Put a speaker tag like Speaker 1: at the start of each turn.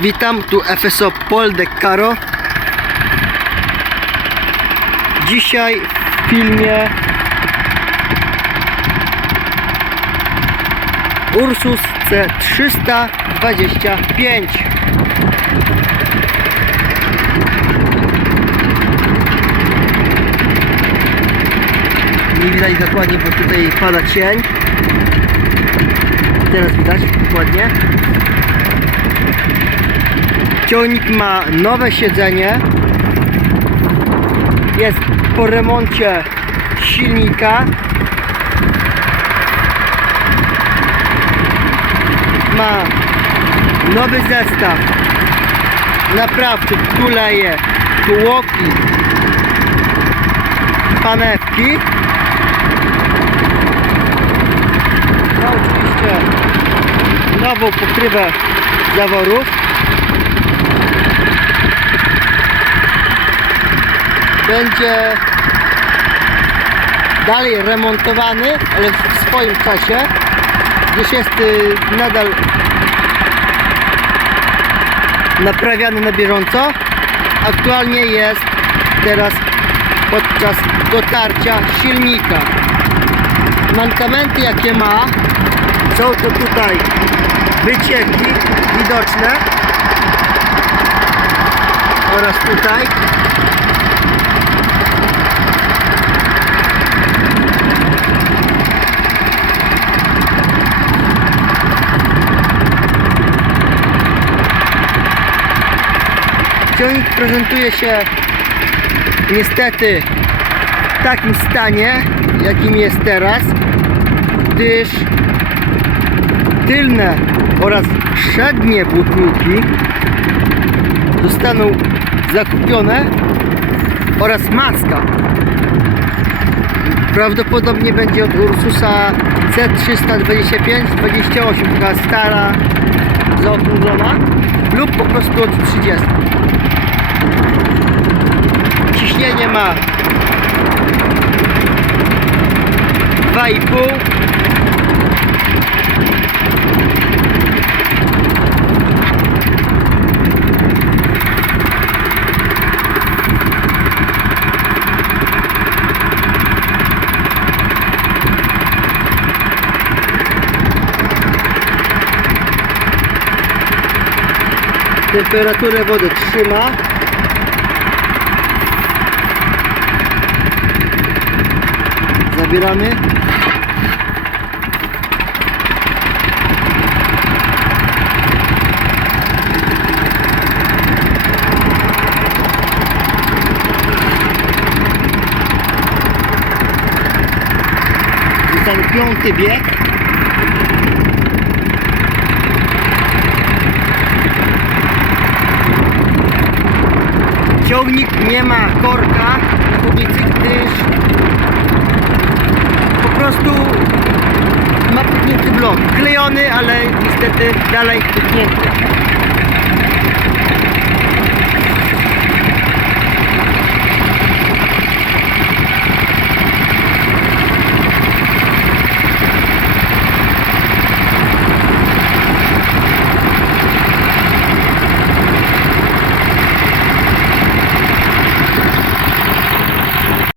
Speaker 1: Witam, tu FSO Poldek Karo. Dzisiaj w filmie Ursus C325 Nie widać dokładnie, bo tutaj pada cień. Teraz widać dokładnie Ciągnik ma nowe siedzenie. Jest po remoncie silnika. Ma nowy zestaw naprawczy, kuleje, tłoki, panewki. Ma oczywiście nową pokrywę zaworów. Będzie dalej remontowany, ale w swoim czasie, gdyż jest y, nadal naprawiany na bieżąco. Aktualnie jest teraz podczas dotarcia silnika. Mankamenty jakie ma są to tutaj wycieki widoczne oraz tutaj Ciągnik prezentuje się niestety w takim stanie, jakim jest teraz, gdyż tylne oraz przednie błotniki zostaną zakupione oraz maska. Prawdopodobnie będzie od Ursusa C325-28, taka stara, zaokrąglona lub po prostu od 30 cima vai Temperatura temperaturę wody Zabieramy. Jest ten piąty bieg. Ciągnik nie ma korka chłodnicy, gdyż po prostu Klejony, ale niestety dalej pyknięty.